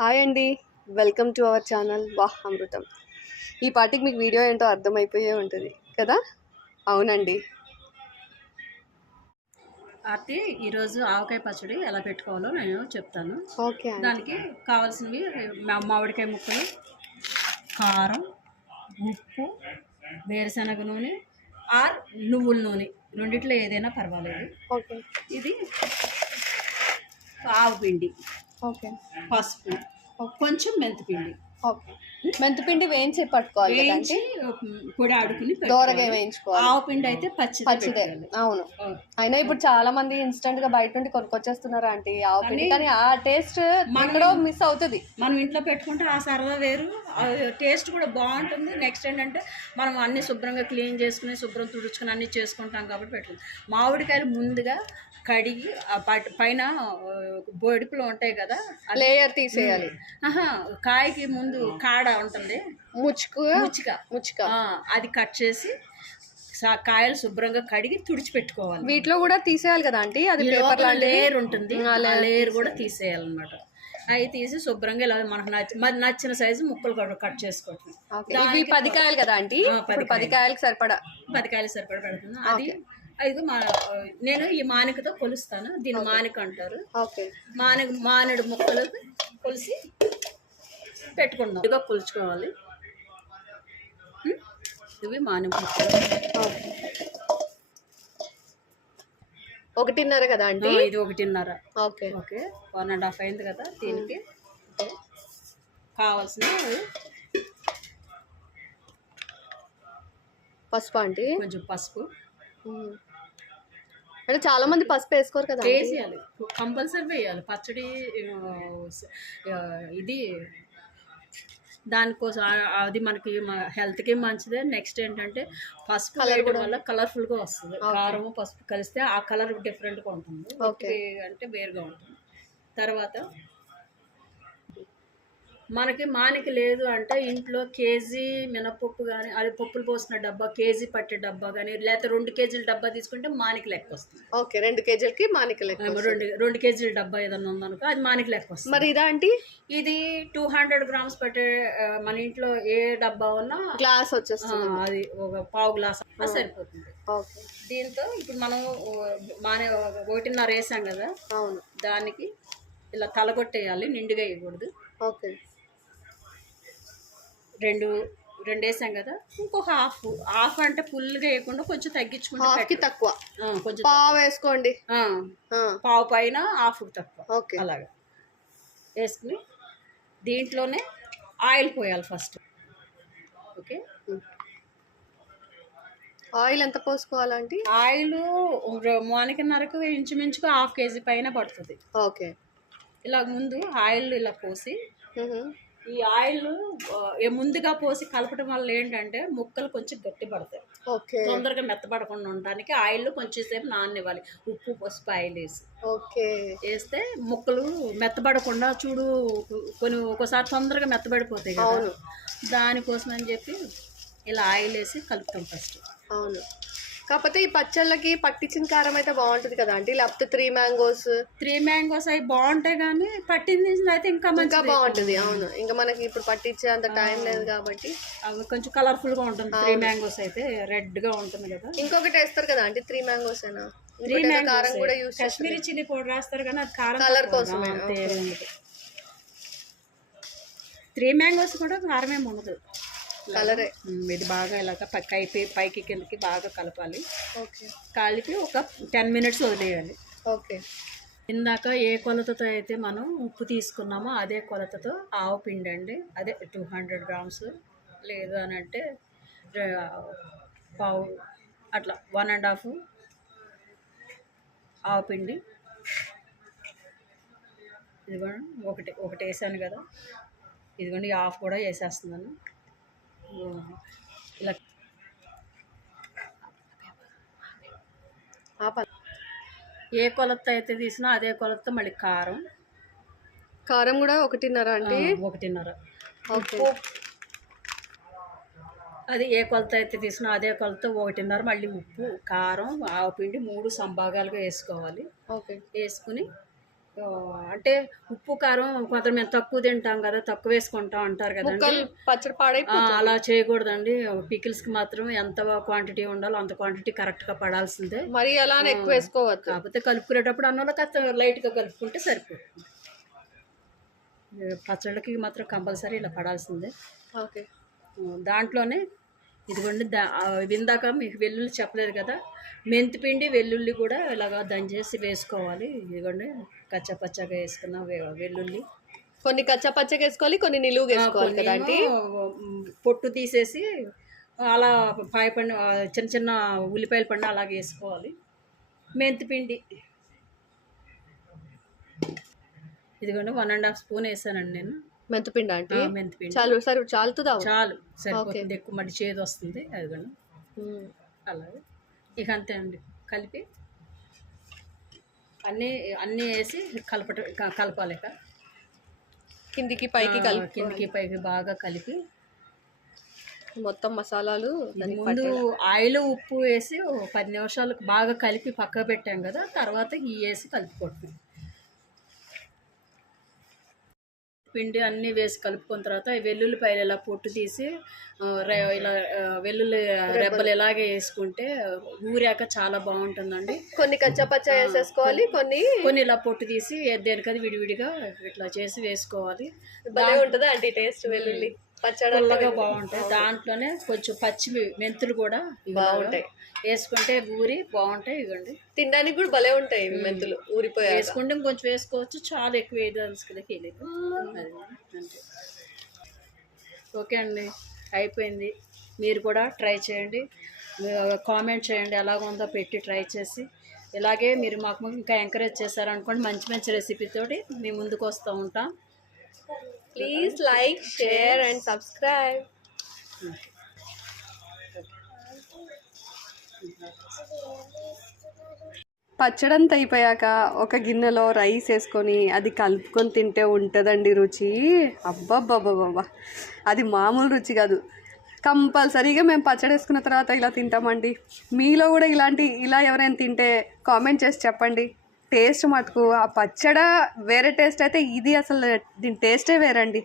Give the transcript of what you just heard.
Hi అండి. Welcome to our channel వాహ్ అమృతం. ఈ పాటికి మీకు వీడియో ఏంటో అర్థమైపోయే ఉంటుంది కదా? అవునండి. ఆర్తి ఈరోజు ఆవకాయ పచ్చడి ఎలా పెట్టుకోవాలో నేను చెప్తాను. ఓకే దానికి కావాల్సినవి మా- మామిడికాయ ముక్కలు కారం ఉప్పు వేరుశనగ నూనె ఆర్ నువ్వుల నూనె. రెండిట్లో ఏదైనా పర్వాలేదు. ఓకే. ఇది ఆవు పిండి. ఓకే. పసుపు. కొంచెం మెంతిపిండి. ఓకే. మెంతిపిండి వేయించి పట్టుకోవాలి వేయించి పొడి ఆడుకుని దోరగా వేయించుకోవాలి. ఆవు పిండి అయితే పచ్చిదే పచ్చిదే. అవును. అయినా ఇప్పుడు చాలా మంది ఇన్స్టెంట్గా బయట నుండి కొనుక్కొచ్చేస్తున్నారు ఆంటీ ఆవు పిండి. కానీ ఆ టేస్ట్ ఎక్కడో మిస్ అవుతుంది. మనం ఇంట్లో పెట్టుకుంటే ఆ సరదా వేరు. టేస్ట్ కూడా బాగుంటుంది. నెక్స్ట్ ఏంటంటే మనం అన్ని శుభ్రంగా క్లీన్ చేసుకుని శుభ్రం తుడుచుకుని అన్ని చేసుకుంటాం కాబట్టి పెట్టుకుంటాం. మామిడికాయలు ముందుగా కడిగి పైన బొడుపులు ఉంటాయి కదా లేయర్ తీసేయాలి. ఆహా, కాయకి ముందు కాడ ఉంటుంది. ముచ్చుకు ముచ్చిక. ముచ్చుక. అది కట్ చేసి కాయలు శుభ్రంగా కడిగి తుడిచి పెట్టుకోవాలి వీటిలో కూడా తీసేయాలి కదా ఆంటీ? అది పేపర్ లేయర్ ఉంటుంది. లేయర్ కూడా తీసేయాలన్నమాట. అవి తీసి శుభ్రంగా ఇలా మనకు నచ్చి నచ్చిన సైజు ముక్కలు కూడా కట్ చేసుకోవటం. ఓకే. ఇవి పది కాయలు కదా ఆంటీ? పది పది కాయలకు సరిపడా? పదికాయలు సరిపడ పెడుతుంది అది అది మా నేను ఈ మానికతో కొలుస్తాను. దీన్ని మానిక అంటారు. ఓకే. మానిక మానుడు ముక్కలు కొలిసి పెట్టుకుందాం. ఇదిగా కొలుచుకోవాలి? ఇవి మానిక ముక్కలు. ఓకే. ఒకటిన్నర కదా ఆంటీ? ఇది ఒకటిన్నర. Okay. Okay. One and half అయింది కదా దీనికి. కావాల్సిన పసుపు ఆంటీ? కొంచెం పసుపు. అంటే చాలా మంది పసుపు వేసుకోరు కదా? వేసేయాలి కంపల్సరీ వేయాలి. పచ్చడి ఇది దానికోసం అది మనకి హెల్త్కి మంచిదే. నెక్స్ట్ ఏంటంటే పసుపు వేయడం వల్ల కలర్ఫుల్గా వస్తుంది. కారం పసుపు కలిస్తే ఆ కలర్ డిఫరెంట్గా ఉంటుంది. ఓకే. అంటే వేరుగా ఉంటుంది. తర్వాత మనకి మానిక లేదు అంటే ఇంట్లో కేజీ మినపప్పు కానీ అది పప్పులు పోసిన డబ్బా కేజీ పట్టే డబ్బా కానీ లేకపోతే రెండు కేజీల డబ్బా తీసుకుంటే మానిక లెక్క వస్తుంది. ఓకే రెండు కేజీలకి మానిక లెక్క రెండు రెండు కేజీల డబ్బా ఏదన్నా ఉందనుకో అది మానిక లెక్క వస్తుంది. మరి ఇదా ఆంటీ? ఇది టూ హండ్రెడ్ గ్రామ్స్ పెట్టే మన ఇంట్లో ఏ డబ్బా ఉన్నా గ్లాస్ వచ్చేస్తుంది. అది ఒక పావు గ్లాస్ సరిపోతుంది. ఓకే. దీంతో ఇప్పుడు మనం మానే ఒకటిన్నర వేసాం కదా? అవును. దానికి ఇలా తలగొట్టేయాలి నిండుగా వేయకూడదు. ఓకే. రెండు రెండు వేసాం కదా ఇంకో హాఫ్ హాఫ్ అంటే ఫుల్గా వేయకుండా కొంచెం తగ్గించుకుంటే తక్కువ. కొంచెం పావు వేసుకోండి. పావు పైన హాఫ్ తక్కువ. ఓకే. అలాగా. వేసుకుని దీంట్లోనే ఆయిల్ పోయాలి ఫస్ట్ ఓకే? ఆయిల్ ఎంత పోసుకోవాలంటే ఆయిల్ మానికన్నరకు ఇంచుమించుగా హాఫ్ కేజీ పైన పడుతుంది. ఓకే. ఇలా ముందు ఆయిల్ ఇలా పోసి. ఈ ఆయిల్ ముందుగా పోసి కలపడం వల్ల ఏంటంటే ముక్కలు కొంచెం గట్టి పడతాయి ఓకే. తొందరగా మెత్తపడకుండా ఉండడానికి ఆయిల్ కొంచెం సేపు నాననివ్వాలి. ఉప్పు పసుపు ఆయిల్ వేసి. ఓకే. వేస్తే ముక్కలు మెత్తబడకుండా చూడు కొన్ని ఒక్కోసారి తొందరగా మెత్తబడిపోతాయి కదా. దానికోసం అని చెప్పి ఇలా ఆయిల్ వేసి కలుపుతాం ఫస్ట్. అవును. కాకపోతే ఈ పచ్చళ్ళకి పట్టించిన కారం అయితే బాగుంటుంది కదా ఆంటీ? లేకపోతే త్రీ మ్యాంగోస్ త్రీ మ్యాంగోస్ అవి బాగుంటాయి కానీ పట్టింది అయితే ఇంకా ఇంకా బాగుంటుంది అవును. ఇంకా మనకి ఇప్పుడు పట్టించే అంత టైం లేదు కాబట్టి. అవి కొంచెం కలర్ఫుల్గా ఉంటుంది. త్రీ మ్యాంగోస్ అయితే రెడ్గా ఉంటుంది కదా. ఇంకొకటి వేస్తారు కదా ఆంటీ త్రీ మ్యాంగోస్ అయినా? త్రీ కారం కూడా యూస్ కాశ్మీరీ చిల్లీ పౌడర్ వేస్తారు కానీ అది కారం అంతే ఉండదు. త్రీ మ్యాంగోస్ కూడా కారం ఏమి ఉండదు. కలరే ఇది బాగా ఇలాగ పైకి పైకి కిందకి బాగా కలపాలి. ఓకే. కలిపి ఒక టెన్ మినిట్స్ వదిలేయాలి. ఓకే. ఇందాక ఏ కొలతతో అయితే మనం ఉప్పు తీసుకున్నామో అదే కొలతతో ఆవు పిండి అండి అదే టూ హండ్రెడ్ గ్రామ్స్. లేదు అని అంటే పావు అట్లా వన్ అండ్ హాఫ్ ఆవు పిండి. ఇదిగోండి ఒకటి ఒకటి వేసాను కదా. ఇదిగోండి హాఫ్ కూడా వేసేస్తున్నాను. ఇలా ఏ కొలత అయితే తీసినా అదే కొలతతో మళ్ళీ కారం. కారం కూడా ఒకటిన్నర ఆంటీ ఒకటిన్నర. ఓకే. అది ఏ కొలత అయితే తీసినా అదే కొలత ఒకటిన్నర మళ్ళీ ఉప్పు కారం ఆవు పిండి మూడు సంభాగాలుగా వేసుకోవాలి. ఓకే. వేసుకుని అంటే ఉప్పు కారం కొంత మేము తక్కువ తింటాం కదా తక్కువ వేసుకుంటాం అంటారు కదండి. పచ్చడి పాడైపో ఆ, అలా చేయకూడదండి. పికిల్స్కి మాత్రం ఎంత క్వాంటిటీ ఉండాలో అంత క్వాంటిటీ కరెక్ట్గా పడాల్సిందే. మరి అలా ఎక్కువ వేసుకోవద్దు. కాకపోతే కలుపుకునేటప్పుడు అన్నంలో కాస్త లైట్గా కలుపుకుంటే సరిపోతుంది. పచ్చళ్ళకి మాత్రం కంపల్సరీ ఇలా పడాల్సిందే. ఓకే. దాంట్లోనే ఇదిగోండి దా ఇందాక మీకు వెల్లుల్లి చెప్పలేదు కదా. మెంతిపిండి వెల్లుల్లి కూడా ఇలాగా దంచేసి వేసుకోవాలి. ఇదిగోండి కచ్చా పచ్చగా వేసుకున్న వెల్లుల్లి. కొన్ని కచ్చా పచ్చగా వేసుకోవాలి కొన్ని నిలువు వేసుకోవాలి కదా మ్, పొట్టు తీసేసి అలా పాయ పండు చిన్న చిన్న ఉల్లిపాయల పండు అలాగే వేసుకోవాలి. మెంతిపిండి. ఇదిగోండి వన్ అండ్ హాఫ్ స్పూన్ వేసానండి నేను. మెంతిపిండి ఆ, మెంతిపిండి. చాలు సరే చాలుతుందా చాలు. సరిపోతుంది ఎక్కువ మడి చేదు వస్తుంది అదిగోండి ఉమ్. అలాగే. ఇక అంతే అండి. కలిపి అన్నీ అన్నీ వేసి కలపట కలపాలి ఇక. కిందికి పైకి కలిపి. కిందికి పైకి బాగా కలిపి మొత్తం మసాలాలు ముందు ఆయిల్ ఉప్పు వేసి పది నిమిషాలు బాగా కలిపి పక్క పెట్టాం కదా తర్వాత ఈ వేసి కలుపుకుంటున్నాం పిండి అన్నీ వేసి కలుపుకున్న తర్వాత వెల్లుల్లిపాయలు ఇలా పొట్టు తీసి ఇలా వెల్లుల్లి రెబ్బలు. ఇలాగే వేసుకుంటే ఊరాక చాలా బాగుంటుందండి. కొన్ని కచ్చా పచ్చా వేసేసుకోవాలి కొన్ని కొన్ని ఇలా పొట్టు తీసి దేనికది విడివిడిగా ఇట్లా చేసి వేసుకోవాలి. భలే ఉంటుందా ఆంటీ టేస్ట్ వెల్లుల్లి? పచ్చడి అంటే పుల్లగా బాగుంటాయి. దాంట్లోనే కొంచెం పచ్చి మెంతులు కూడా బాగుంటాయి. వేసుకుంటే ఊరి బాగుంటాయి ఇవ్వండి. తినడానికి కూడా భలే ఉంటాయి మెంతులు ఊరిపోయాక. వేసుకుంటే ఇంకొంచెం వేసుకోవచ్చు. చాలా ఎక్కువ అంతే. ఓకే అండి. అయిపోయింది. మీరు కూడా ట్రై చేయండి. కామెంట్ చేయండి. ఎలాగుందో పెట్టి ట్రై చేసి. ఇలాగే మీరు మాకు ఇంకా ఎంకరేజ్ చేశారనుకోండి మంచి మంచి రెసిపీతోటి మీ ముందుకు వస్తూ ఉంటాం. Please like share and subscribe పచ్చడంత అయిపోయాక ఒక గిన్నెలో రైస్ వేసుకొని అది కలుపుకొని తింటే ఉంటుందండి రుచి. అబ్బబ్బబ్బబ్బా అది మామూలు రుచి కాదు. కంపల్సరీగా మేము పచ్చడి వేసుకున్న తర్వాత ఇలా తింటామండి. మీలో కూడా ఇలాంటి ఇలా ఎవరైనా తింటే కామెంట్ చేసి చెప్పండి. టేస్ట్ మటుకు ఆ పచ్చడ వేరే టేస్ట్ అయితే ఇది అసలు దీని టేస్టే వేరండి.